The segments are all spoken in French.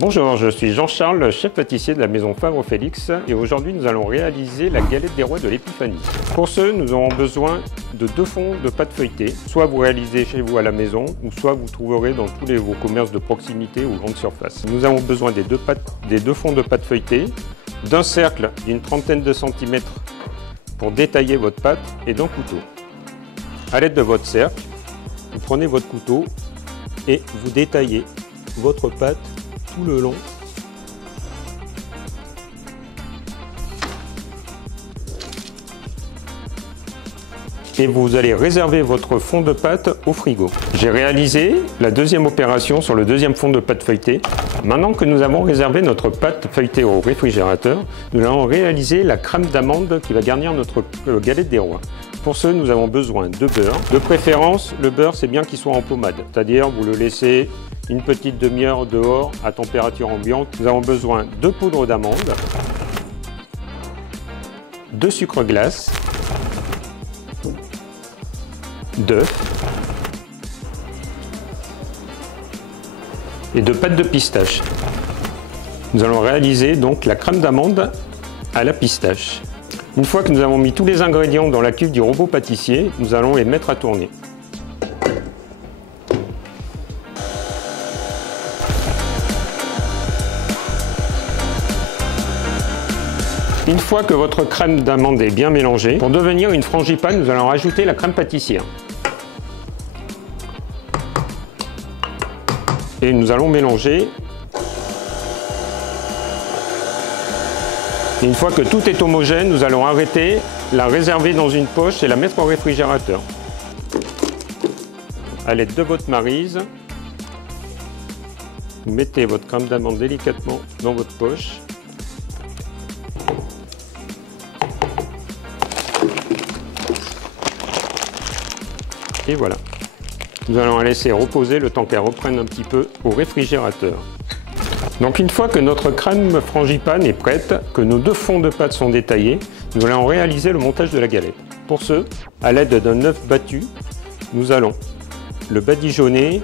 Bonjour, je suis Jean-Charles, chef pâtissier de la maison Favre-Félix et aujourd'hui nous allons réaliser la galette des rois de l'Épiphanie. Pour ce, nous aurons besoin de 2 fonds de pâte feuilletée, soit vous réalisez chez vous à la maison ou soit vous trouverez dans tous vos commerces de proximité ou grandes surfaces. Nous avons besoin des 2 fonds de pâte feuilletée, d'un cercle d'une trentaine de centimètres pour détailler votre pâte et d'un couteau. À l'aide de votre cercle, vous prenez votre couteau et vous détaillez votre pâte tout le long. Et vous allez réserver votre fond de pâte au frigo. J'ai réalisé la deuxième opération sur le deuxième fond de pâte feuilletée. Maintenant que nous avons réservé notre pâte feuilletée au réfrigérateur, nous allons réaliser la crème d'amande qui va garnir notre galette des rois. Pour ce, nous avons besoin de beurre. De préférence, le beurre, c'est bien qu'il soit en pommade, c'est-à-dire vous le laissez une petite demi-heure dehors à température ambiante. Nous avons besoin de poudre d'amande, de sucre glace, d'œufs et de pâte de pistache. Nous allons réaliser donc la crème d'amande à la pistache. Une fois que nous avons mis tous les ingrédients dans la cuve du robot pâtissier, nous allons les mettre à tourner. Une fois que votre crème d'amande est bien mélangée, pour devenir une frangipane, nous allons rajouter la crème pâtissière. Et nous allons mélanger. Et une fois que tout est homogène, nous allons arrêter, la réserver dans une poche et la mettre au réfrigérateur. À l'aide de votre maryse, vous mettez votre crème d'amande délicatement dans votre poche. Et voilà. Nous allons la laisser reposer le temps qu'elle reprenne un petit peu au réfrigérateur. Donc une fois que notre crème frangipane est prête, que nos 2 fonds de pâte sont détaillés, nous allons réaliser le montage de la galette. Pour ce, à l'aide d'un œuf battu, nous allons le badigeonner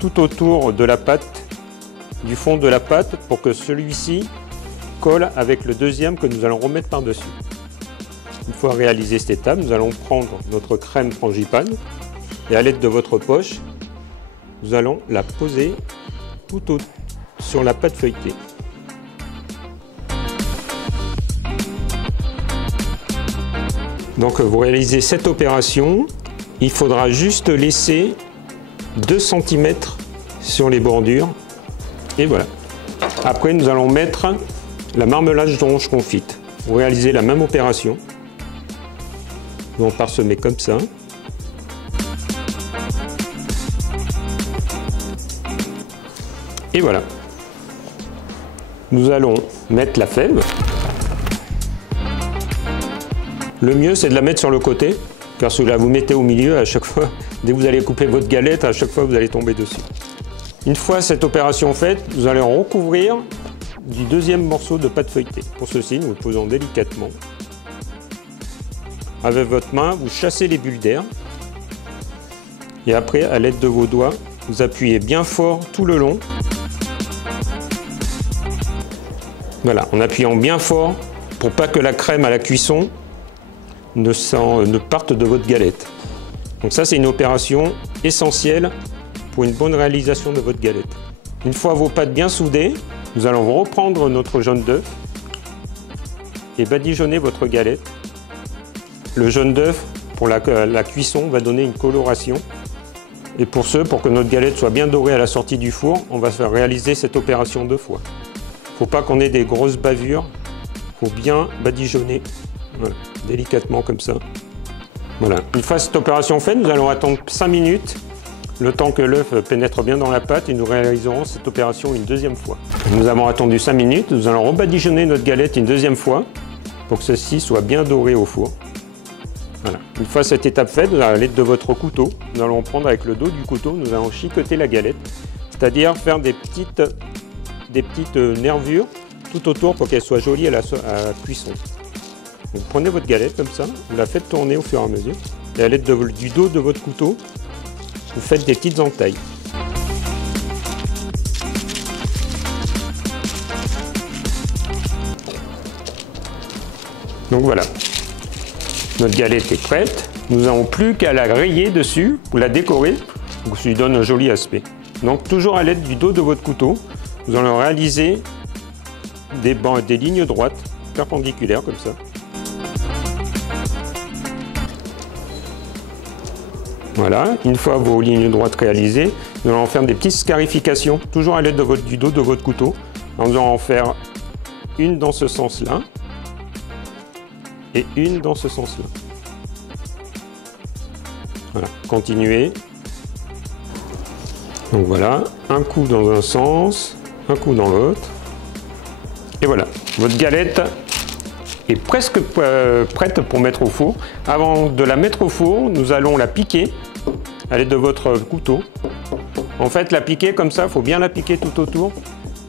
tout autour de la pâte, du fond de la pâte, pour que celui-ci colle avec le deuxième que nous allons remettre par-dessus. Une fois réalisé cette étape, nous allons prendre notre crème frangipane et à l'aide de votre poche, nous allons la poser tout sur la pâte feuilletée. Donc vous réalisez cette opération, il faudra juste laisser 2 cm sur les bordures et voilà. Après nous allons mettre la marmelade d'orange confite. Vous réalisez la même opération. On parsemer comme ça. Et voilà. Nous allons mettre la fève. Le mieux, c'est de la mettre sur le côté, car si vous mettez au milieu, à chaque fois, dès que vous allez couper votre galette, à chaque fois, vous allez tomber dessus. Une fois cette opération faite, vous allez en recouvrir du deuxième morceau de pâte feuilletée. Pour ceci, nous le posons délicatement. Avec votre main, vous chassez les bulles d'air. Et après, à l'aide de vos doigts, vous appuyez bien fort tout le long. Voilà, en appuyant bien fort pour pas que la crème à la cuisson ne parte de votre galette. Donc ça, c'est une opération essentielle pour une bonne réalisation de votre galette. Une fois vos pâtes bien soudées, nous allons reprendre notre jaune d'œuf et badigeonner votre galette. Le jaune d'œuf, pour la cuisson, va donner une coloration. Et pour que notre galette soit bien dorée à la sortie du four, on va faire réaliser cette opération 2 fois. Il ne faut pas qu'on ait des grosses bavures. Il faut bien badigeonner, voilà, délicatement comme ça. Voilà. Une fois cette opération faite, nous allons attendre 5 minutes, le temps que l'œuf pénètre bien dans la pâte, et nous réaliserons cette opération une 2e fois. Nous avons attendu 5 minutes, nous allons rebadigeonner notre galette une 2e fois, pour que ceci soit bien doré au four. Voilà. Une fois cette étape faite, à l'aide de votre couteau, nous allons prendre avec le dos du couteau, nous allons chicoter la galette, c'est-à-dire faire des petites nervures tout autour pour qu'elle soit jolie à la cuisson. Vous prenez votre galette comme ça, vous la faites tourner au fur et à mesure, et à l'aide du dos de votre couteau, vous faites des petites entailles. Donc voilà, notre galette est prête. Nous n'avons plus qu'à la rayer dessus ou la décorer pour que ça lui donne un joli aspect. Donc toujours à l'aide du dos de votre couteau, nous allons réaliser des lignes droites perpendiculaires comme ça. Voilà, une fois vos lignes droites réalisées, nous allons faire des petites scarifications, toujours à l'aide du dos de votre couteau. Nous allons en faire une dans ce sens-là et une dans ce sens-là. Voilà, continuez. Donc voilà, un coup dans un sens, un coup dans l'autre. Et voilà, votre galette est presque prête pour mettre au four. Avant de la mettre au four, nous allons la piquer à l'aide de votre couteau. En fait, la piquer comme ça, il faut bien la piquer tout autour.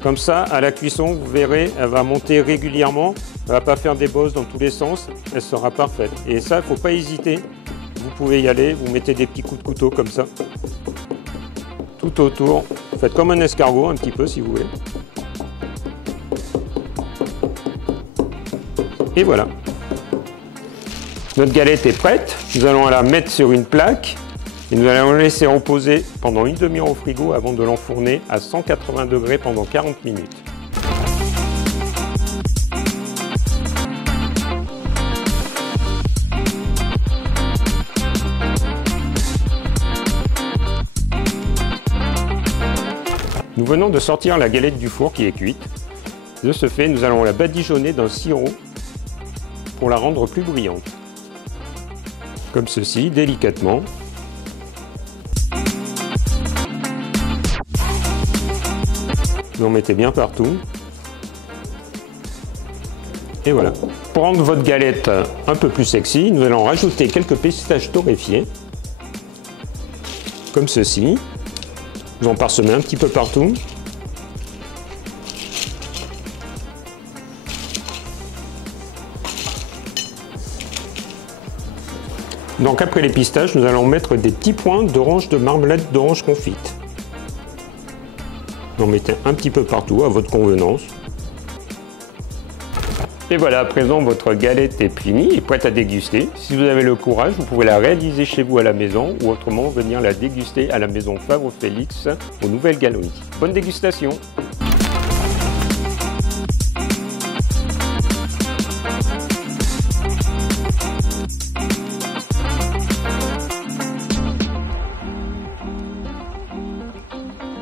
Comme ça, à la cuisson, vous verrez, elle va monter régulièrement. Elle ne va pas faire des bosses dans tous les sens. Elle sera parfaite. Et ça, il ne faut pas hésiter. Vous pouvez y aller. Vous mettez des petits coups de couteau comme ça. Tout autour. Faites comme un escargot un petit peu si vous voulez. Et voilà. Notre galette est prête. Nous allons la mettre sur une plaque. Et nous allons la laisser reposer pendant une demi-heure au frigo avant de l'enfourner à 180 degrés pendant 40 minutes. Nous venons de sortir la galette du four qui est cuite. De ce fait, nous allons la badigeonner d'un sirop pour la rendre plus brillante. Comme ceci, délicatement. Vous en mettez bien partout. Et voilà. Pour rendre votre galette un peu plus sexy, nous allons rajouter quelques pistaches torréfiées. Comme ceci. Vous en parsemez un petit peu partout. Donc après les pistaches, nous allons mettre des petits points d'orange de marmelade d'orange confite. Vous en mettez un petit peu partout à votre convenance. Et voilà, à présent votre galette est finie et prête à déguster. Si vous avez le courage, vous pouvez la réaliser chez vous à la maison ou autrement venir la déguster à la maison Favre Félix aux Nouvelles Galeries. Bonne dégustation!